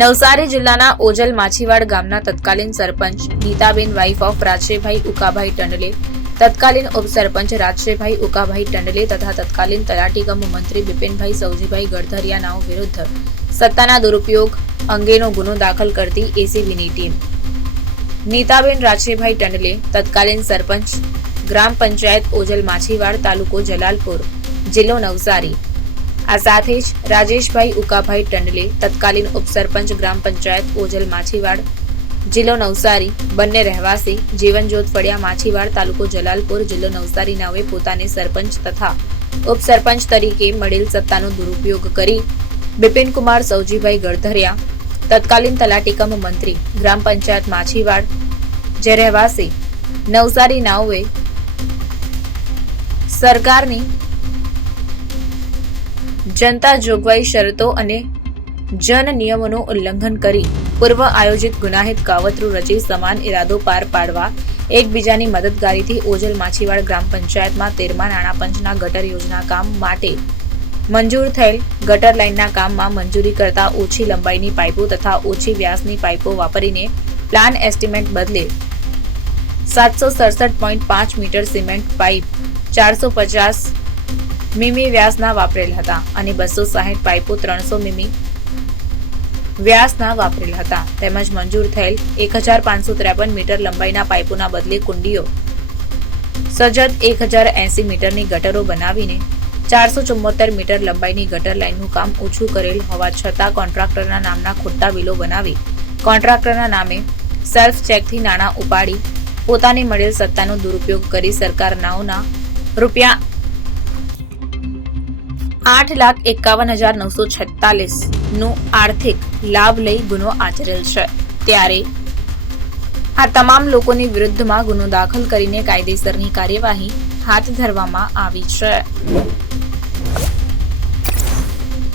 નવસારી જિલ્લાના ઓજલ માછીવાડ ગામના તત્કાલીન સરપંચ નીતાબેન વાઇફ ઓફ રાજશેભાઈ ઉકાભાઈ ટંડલે, તત્કાલીન ઉપસરપંચ રાજશેભાઈ ઉકાભાઈ ટંડલે તથા તત્કાલીન તલાટી કમ મંત્રી બિપિનભાઈ સૌજીભાઈ ગડધરિયાનાઓ વિરુદ્ધ સત્તાના દુરુપયોગ અંગેનો ગુનો દાખલ કરતી એસીબીની ટીમ નીતાબેન રાજશેભાઈ ટંડલે, તત્કાલીન સરપંચ ગ્રામ પંચાયત ઓજલ માછીવાડ, તાલુકો જલાલપુર, જિલ્લો નવસારી, આ સાથે જ રાજેશભાઈ ઉકાભાઈ ટંડલે, તત્કાલીન ઉપસરપંચ ગ્રામ પંચાયત ઓજલ માછીવાડ, જિલ્લો નવસારી, બંને રહેવાસી જીવનજ્યોત ફળિયા માછીવાડ, તાલુકો જલાલપુર, જિલ્લો નવસારી નાવે પોતાને સરપંચ તથા ઉપસરપંચ તરીકે મળેલ સત્તાનો દુરુપયોગ કરી બિપિનકુમાર સૌજીભાઈ ગડધરિયા, તત્કાલીન તલાટી કમ મંત્રી ગ્રામ પંચાયત માછીવાડ, જે રહેવાસી નવસારી નાઓએ સરકારની જનતા જોગવાઈ શરતો અને જન નિયમોનું ઉલ્લંઘન કરી પૂર્વ આયોજિત ગુનાહિત કાવતરું રચી સમાન ઇરાદો પાર પાડવા એકબીજાની મદદગારીથી ઓજલ માછીવાડ ગ્રામ પંચાયતમાં 13મા નાણાં પંચના ગટર યોજના કામ માટે મંજૂર થયેલ ગટર લાઇનના કામમાં મંજૂરી કરતા ઓછી લંબાઈની પાઇપો તથા ઓછી વ્યાસની પાઇપો વાપરીને પ્લાન એસ્ટિમેટ બદલે 767.5 મીટર સિમેન્ટ પાઇપ 450 મીમી વ્યાસના વાપરેલ હતા અને 260 પાઇપો 300 મીમી વ્યાસના વાપરેલ હતા તેમજ મંજૂર થયેલ 1553 મીટર લંબાઈના પાઇપોના બદલે કુંડીઓ સજ્જત 1080 મીટરની ગટરો બનાવીને 474 મીટર લંબાઈની ગટર લાઇનનું કામ ઓછું કરેલ હોવા છતાં કોન્ટ્રાક્ટરના નામના ખોટા બિલો બનાવી કોન્ટ્રાક્ટરના નામે સેલ્ફ ચેકથી નાણાં ઉપાડી પોતાને મળેલ સત્તાનો દુરુપયોગ કરી સરકારનાઓના રૂપિયા 8,51,946 નો આર્થિક લાભ લઈ ગુનો આચરેલ છે ત્યારે આ તમામ લોકોની વિરુદ્ધમાં ગુનો દાખલ કરીને કાયદેસરની કાર્યવાહી હાથ ધરવામાં આવી છે।